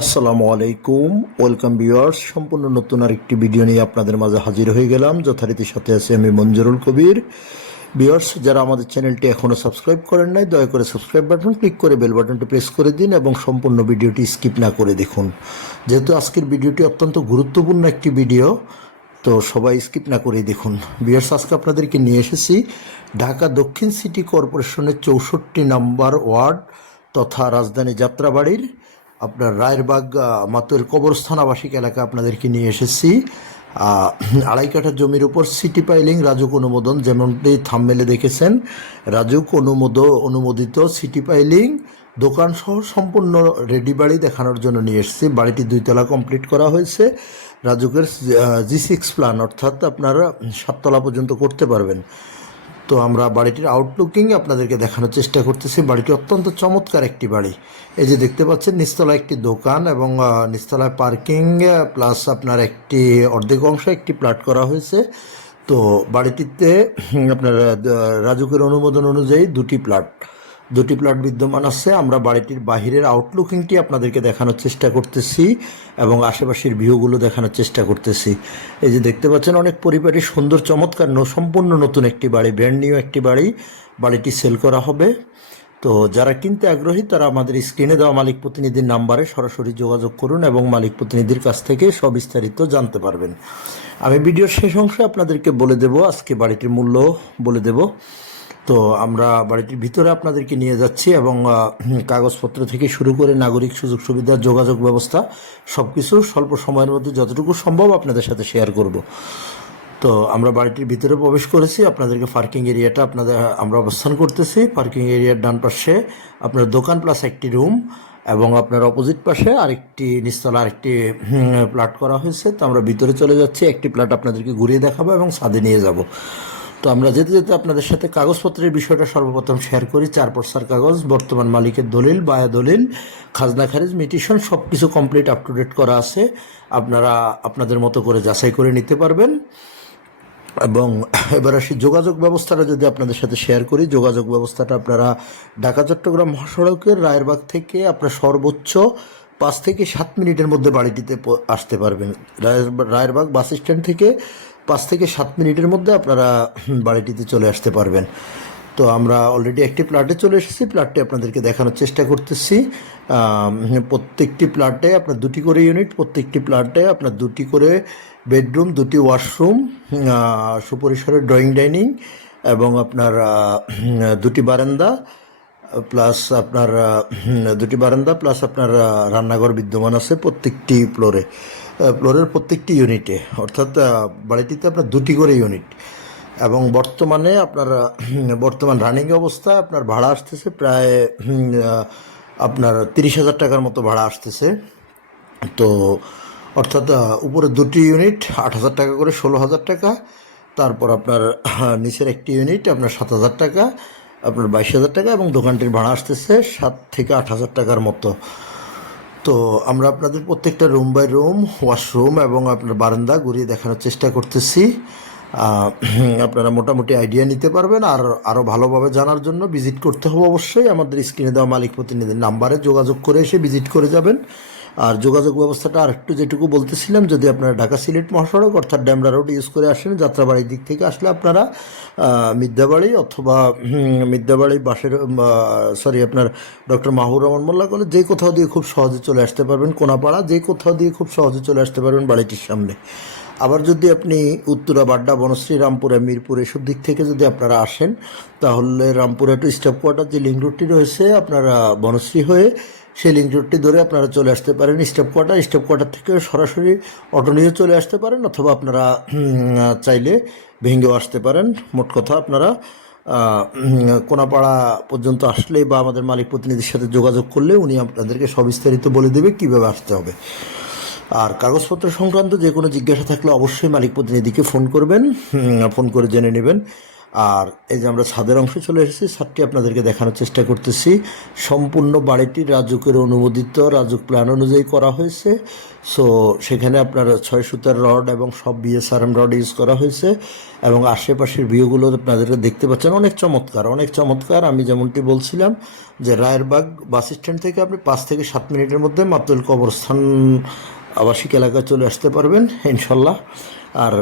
আসসালামু আলাইকুম, welcome viewers. সম্পূর্ণ নতুন আরেকটি ভিডিও নিয়ে আপনাদের মাঝে হাজির হয়ে গেলাম। যথারীতি সাথে আছি আমি মঞ্জুরুল কবির। ভিউয়ার্স, যারা আমাদের চ্যানেলটি এখনও সাবস্ক্রাইব করেন নাই, দয়া করে সাবস্ক্রাইব বাটন ক্লিক করে বেল বাটনটি প্রেস করে দিন এবং সম্পূর্ণ ভিডিওটি স্কিপ না করে দেখুন। যেহেতু আজকের ভিডিওটি অত্যন্ত গুরুত্বপূর্ণ একটি ভিডিও, তো সবাই স্কিপ না করেই দেখুন। ভিউয়ার্স, আজকে আপনাদেরকে নিয়ে এসেছি ঢাকা দক্ষিণ সিটি কর্পোরেশনের 64 নম্বর ওয়ার্ড তথা রাজধানী যাত্রাবাড়ির আপনার রায়েরবাগ মাতুয়ের কবরস্থান আবাসিক এলাকা আপনাদেরকে নিয়ে এসেছি। আড়াই কাঠা জমির উপর সিটি পাইলিং রাজুক অনুমোদন, যেমনটি থাম্বনেলে দেখেছেন, রাজুক অনুমোদিত সিটি পাইলিং দোকানসহ সম্পূর্ণ রেডি বাড়ি দেখানোর জন্য নিয়ে এসেছি। বাড়িটি 2 তলা কমপ্লিট করা হয়েছে। রাজুকের G6 প্ল্যান, অর্থাৎ আপনারা 7 তলা পর্যন্ত করতে পারবেন। তো আমরা বাড়িটির আউটলুকিং আপনাদেরকে দেখানোর চেষ্টা করতেছি। বাড়িটি অত্যন্ত চমৎকার একটি বাড়ি। এই যে দেখতে পাচ্ছেন, নিচতলায় একটি দোকান এবং নিচতলায় পার্কিং প্লাস আপনার একটি অর্ধেক অংশে একটি প্লট করা হয়েছে। তো বাড়িটিতে আপনার রাজুকের অনুমোদন অনুযায়ী দুটি প্লট বিদ্যমান আছে। আমরা বাড়িটির বাহিরের আউটলুকিংটি আপনাদেরকে দেখানোর চেষ্টা করতেছি এবং আশেপাশের ভিউগুলো দেখানোর চেষ্টা করতেছি। এই যে দেখতে পাচ্ছেন, অনেক পরিবারে সুন্দর চমৎকার সম্পূর্ণ নতুন একটি বাড়ি, ব্র্যান্ড নিউ একটি বাড়ি। বাড়িটি সেল করা হবে। তো যারা কিনতে আগ্রহী তারা আমাদের স্ক্রিনে দেওয়া মালিক প্রতিনিধির নাম্বারে সরাসরি যোগাযোগ করুন এবং মালিক প্রতিনিধির কাছ থেকে সবিস্তারিত জানতে পারবেন। আমি ভিডিওর শেষ অংশে আপনাদেরকে বলে দেব, আজকে বাড়িটির মূল্য বলে দেব। তো আমরা বাড়িটির ভিতরে আপনাদেরকে নিয়ে যাচ্ছি এবং কাগজপত্র থেকে শুরু করে নাগরিক সুযোগ সুবিধা, যোগাযোগ ব্যবস্থা সব কিছু স্বল্প সময়ের মধ্যে যতটুকু সম্ভব আপনাদের সাথে শেয়ার করব। তো আমরা বাড়িটির ভিতরে প্রবেশ করেছি। আপনাদেরকে পার্কিং এরিয়াটা আমরা অবস্থান করতেছি। পার্কিং এরিয়ার ডান পাশে আপনার দোকান প্লাস একটি রুম এবং আপনার অপোজিট পাশে আরেকটি নিচতলা আরেকটি প্লট করা হয়েছে। তো আমরা ভিতরে চলে যাচ্ছি, একটি প্লট আপনাদেরকে ঘুরিয়ে দেখাবো এবং ছাদে নিয়ে যাব। তো আমরা যেতে যেতে আপনাদের সাথে কাগজপত্রের বিষয়টা সর্বপ্রথম শেয়ার করি। 4 পর্সার কাগজ, বর্তমান মালিকের দলিল, বায়া দলিল, খাজনা খারিজ, মিটিশন সব কিছু কমপ্লিট আপ টু ডেট করা আছে। আপনারা আপনাদের মতো করে যাচাই করে নিতে পারবেন। এবং এবার আসি যোগাযোগ ব্যবস্থাটা যদি আপনাদের সাথে শেয়ার করি। যোগাযোগ ব্যবস্থাটা আপনারা ঢাকা চট্টগ্রাম মহাসড়কের রায়েরবাগ থেকে আপনার সর্বোচ্চ 5 থেকে 7 মিনিটের মধ্যে বাড়িটিতে আসতে পারবেন। রায়েরবাগ বাস স্ট্যান্ড থেকে 5 থেকে 7 মিনিটের মধ্যে আপনারা বাড়িটিতে চলে আসতে পারবেন। তো আমরা অলরেডি একটি প্লটে চলে এসেছি। প্লটটি আপনাদেরকে দেখানোর চেষ্টা করতেছি। প্রত্যেকটি প্লটে আপনার 2টি করে ইউনিট, প্রত্যেকটি প্লটে আপনার 2টি করে বেডরুম, 2টি ওয়াশরুম, সুপরিসরের ড্রয়িং ডাইনিং এবং আপনার 2টি বারান্দা প্লাস আপনার 2টি বারান্দা প্লাস আপনার রান্নাঘর বিদ্যমান আছে প্রত্যেকটি ফ্লোরের প্রত্যেকটি ইউনিটে। অর্থাৎ বাড়িটিতে আপনার 2টি করে ইউনিট এবং বর্তমান রানিং অবস্থায় আপনার ভাড়া আসতেছে প্রায় আপনার 30,000 টাকার মতো ভাড়া আসতেছে। তো অর্থাৎ উপরে 2টি ইউনিট 8,000 টাকা করে, 16,000 টাকা। তারপর আপনার নিচের একটি ইউনিট আপনার 7,000 টাকা, আপনার 22,000 টাকা এবং দোকানটির ভাড়া আসতেছে 7 থেকে 8,000 টাকার মতো। তো আমরা আপনাদের প্রত্যেকটা রুম বাই রুম, ওয়াশরুম এবং আপনার বারান্দা ঘুরিয়ে দেখানোর চেষ্টা করতেছি। আপনারা মোটামুটি আইডিয়া নিতে পারবেন। আর আরও ভালোভাবে জানার জন্য ভিজিট করতে হবে অবশ্যই। আমাদের স্ক্রিনে দেওয়া মালিক প্রতিনিধির নাম্বারে যোগাযোগ করে এসে ভিজিট করে যাবেন। আর যোগাযোগ ব্যবস্থাটা আরেকটু যেটুকু বলতেছিলাম, যদি আপনারা ঢাকা সিলেট মহাসড়ক অর্থাৎ ডেমরা রোড ইউজ করে আসেন, যাত্রাবাড়ির দিক থেকে আসলে আপনারা মিদ্যাবাড়ি অথবা মিদ্যাবাড়ি বাসের আপনার ডক্টর মাহবুর রহমান মোল্লা কলেজ যে কোথাও দিয়ে খুব সহজে চলে আসতে পারবেন। কোনাপাড়া যে কোথাও দিয়ে খুব সহজে চলে আসতে পারবেন বাড়িটির সামনে। আবার যদি আপনি উত্তরা, বাড্ডা, বনশ্রী, রামপুরা, মিরপুর এসব দিক থেকে যদি আপনারা আসেন, তাহলে রামপুরা টু স্টাফ কোয়ার্টার যে লিঙ্ক রোডটি রয়েছে আপনারা বনশ্রী হয়ে সেই লিঙ্ক রোডটি ধরে আপনারা চলে আসতে পারেন স্টাফ কোয়ার্টার থেকে সরাসরি অটো নিয়ে চলে আসতে পারেন, অথবা আপনারা চাইলে ভেঙ্গেও আসতে পারেন। মোট কথা আপনারা কোনাপাড়া পর্যন্ত আসলেই বা আমাদের মালিক প্রতিনিধির সাথে যোগাযোগ করলে উনি আপনাদেরকে সবিস্তারিত বলে দেবে কীভাবে আসতে হবে। আর কাগজপত্র সংক্রান্ত যে কোনো জিজ্ঞাসা থাকলে অবশ্যই মালিক প্রতিনিধিকে ফোন করবেন, ফোন করে জেনে নেবেন। আর এই যে আমরা ছাদের অংশে চলে এসেছি, ছাদটি আপনাদেরকে দেখানোর চেষ্টা করতেছি। সম্পূর্ণ বাড়িটি রাজুকের অনুমোদিত, রাজুক প্ল্যান অনুযায়ী করা হয়েছে। সো সেখানে আপনার 6 সুতার রড এবং সব বিএসআরএম রড ইউজ করা হয়েছে, এবং আশেপাশের ভিউগুলো আপনাদেরকে দেখতে পাচ্ছেন, অনেক চমৎকার, অনেক চমৎকার। আমি যেমনটি বলছিলাম যে রায়েরবাগ বাস স্ট্যান্ড থেকে আপনি 5 থেকে 7 মিনিটের মধ্যে মাতুল কবরস্থান আবাসিক এলাকায় চলে আসতে পারবেন ইনশাল্লাহ। আর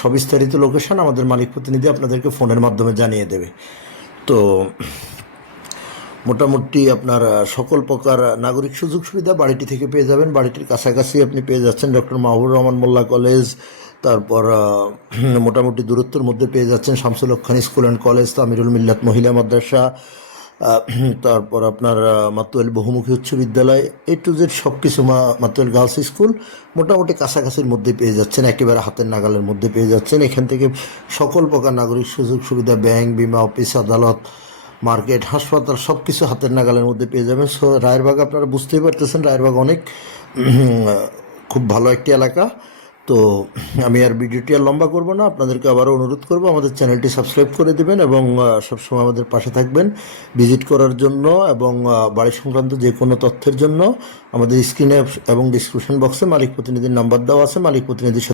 সবিস্তারিত লোকেশন আমাদের মালিক প্রতিনিধি আপনাদেরকে ফোনের মাধ্যমে জানিয়ে দেবে। তো মোটামুটি আপনার সকল প্রকার নাগরিক সুযোগ সুবিধা বাড়িটি থেকে পেয়ে যাবেন। বাড়িটির কাছাকাছি আপনি পেয়ে যাচ্ছেন ডক্টর মাহবুবুর রহমান মোল্লা কলেজ, তারপর মোটামুটি দূরত্বের মধ্যে পেয়ে যাচ্ছেন শামসুল হক খান স্কুল অ্যান্ড কলেজ, তামিরুল মিল্লাত মহিলা মাদ্রাসা, তারপর আপনার মাতুয়াইল বহুমুখী উচ্চ বিদ্যালয়, এ টু জেড সব কিছু, মাতুয়াইল গার্লস স্কুল মোটামুটি কাছাকাছির মধ্যে পেয়ে যাচ্ছেন, একেবারে হাতের নাগালের মধ্যে পেয়ে যাচ্ছেন। এখান থেকে সকল প্রকার নাগরিক সুযোগ সুবিধা, ব্যাংক, বিমা অফিস, আদালত, মার্কেট, হাসপাতাল সব কিছু হাতের নাগালের মধ্যে পেয়ে যাবেন। সো রায়েরবাগ আপনারা বুঝতেই পারতেছেন, রায়েরবাগ অনেক খুব ভালো একটি এলাকা। তো আমি আর ভিডিওটি আর লম্বা করব না, আপনাদেরকে আবারও অনুরোধ করব আমাদের চ্যানেলটি সাবস্ক্রাইব করে দেবেন এবং সবসময় আমাদের পাশে থাকবেন ভিজিট করার জন্য, এবং বাড়ি সংক্রান্ত যে কোনো তথ্যের জন্য আমাদের স্ক্রিনে এবং ডিসক্রিপশন বক্সে মালিক প্রতিনিধির নাম্বার দেওয়া আছে। মালিক প্রতিনিধির